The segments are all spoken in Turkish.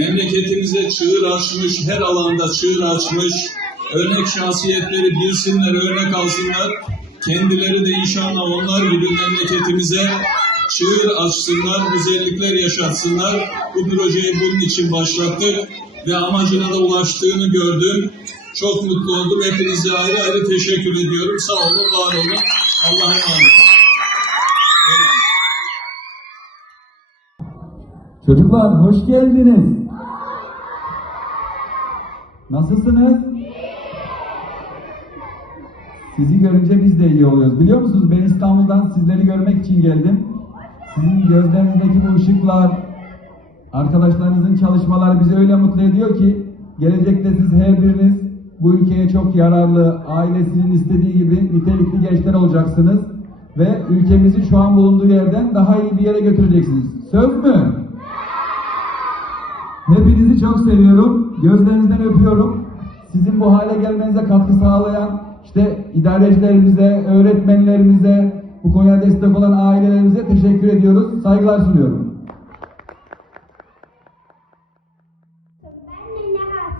memleketimize çığır açmış, her alanda çığır açmış, örnek şahsiyetleri bilsinler, örnek alsınlar. Kendileri de inşallah onlar gibi memleketimize çığır açsınlar, güzellikler yaşatsınlar. Bu projeyi bunun için başlattık ve amacına da ulaştığını gördüm. Çok mutlu oldum. Hepinize ayrı ayrı teşekkür ediyorum. Sağ olun, var olun. Allah'a emanet olun. Çocuklar hoş geldiniz. Nasılsınız? Sizi görünce biz de iyi oluyoruz. Biliyor musunuz ben İstanbul'dan sizleri görmek için geldim. Sizin gözlerinizdeki bu ışıklar, arkadaşlarınızın çalışmaları bizi öyle mutlu ediyor ki gelecekte siz her biriniz bu ülkeye çok yararlı, ailesinin istediği gibi nitelikli gençler olacaksınız ve ülkemizi şu an bulunduğu yerden daha iyi bir yere götüreceksiniz. Söz mü? Hepinizi çok seviyorum. Gözlerinizden öpüyorum. Sizin bu hale gelmenize katkı sağlayan işte idarecilerimize, öğretmenlerimize, bu konuya destek olan ailelerimize teşekkür ediyoruz. Saygılar sunuyorum. Ben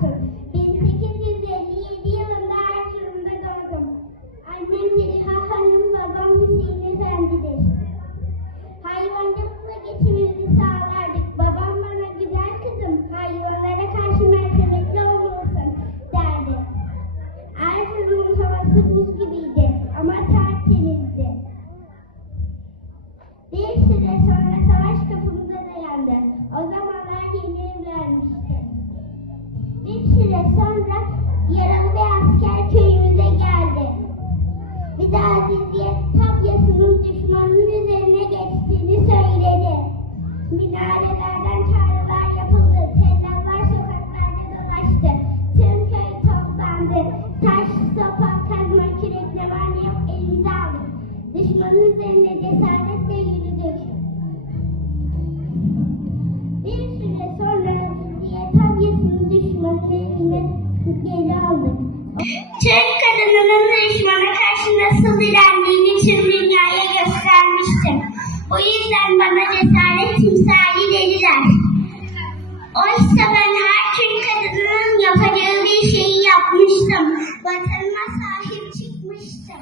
Hatun. 1857 Havası buz gibiydi ama tertemizdi. Bir süre sonra savaş kapımıza dayandı. O zamanlar yeni evlenmiştim. Bir süre sonra yaralı bir asker köyümüze Türk kadınının düşmana karşı nasıl direndiğini tüm dünyaya göstermiştim. O yüzden bana cesaret timsali dediler. Oysa ben her Türk kadının yapacağı bir şeyi yapmıştım. Vatanıma sahip çıkmıştım.